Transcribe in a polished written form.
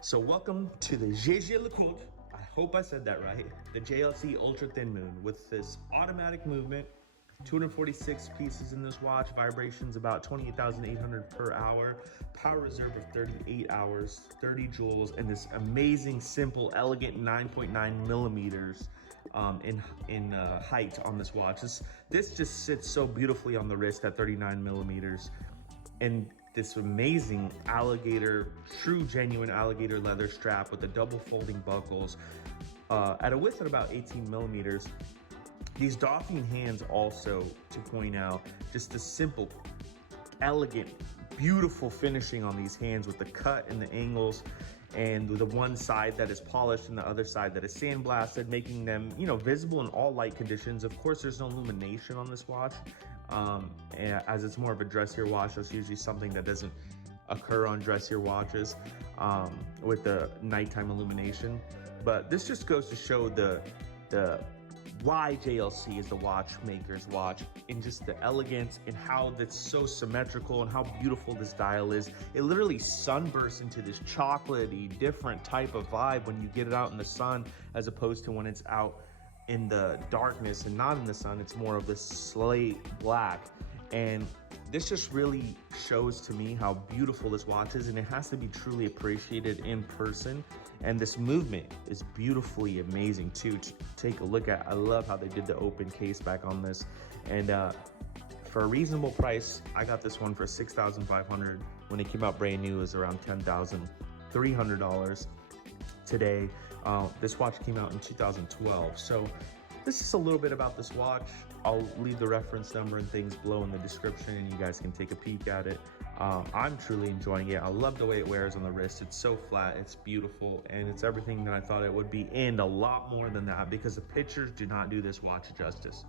So welcome to the Jaeger-Lecoultre, I hope I said that right, the JLC Ultra Thin Moon with this automatic movement, 246 pieces in this watch, vibrations about 28,800 per hour, power reserve of 38 hours, 30 joules, and this amazing, simple, elegant 9.9 millimeters in height on this watch. This just sits so beautifully on the wrist at 39 millimeters. And this amazing alligator, true genuine alligator leather strap with the double folding buckles at a width of about 18 millimeters. These Dauphine hands also, to point out, just the simple, elegant, beautiful finishing on these hands with the cut and the angles, and the one side that is polished and the other side that is sandblasted, making them, visible in all light conditions. Of course, there's no illumination on this watch, as it's more of a dressier watch. That's usually something that doesn't occur on dressier watches with the nighttime illumination. But this just goes to show the why JLC is the watchmaker's watch, in just the elegance and how that's so symmetrical and how beautiful this dial is. It literally sunbursts into this chocolatey, different type of vibe when you get it out in the sun, as opposed to when it's out in the darkness and not in the sun. It's more of this slate black. And this just really shows to me how beautiful this watch is, and it has to be truly appreciated in person. And this movement is beautifully amazing too to take a look at. I love how they did the open case back on this. And for a reasonable price, I got this one for $6,500. When it came out brand new, it was around $10,300 today. This watch came out in 2012. So this is a little bit about this watch. I'll leave the reference number and things below in the description, and you guys can take a peek at it. I'm truly enjoying it. I love the way it wears on the wrist. It's so flat, it's beautiful, and it's everything that I thought it would be, and a lot more than that, because the pictures do not do this watch justice.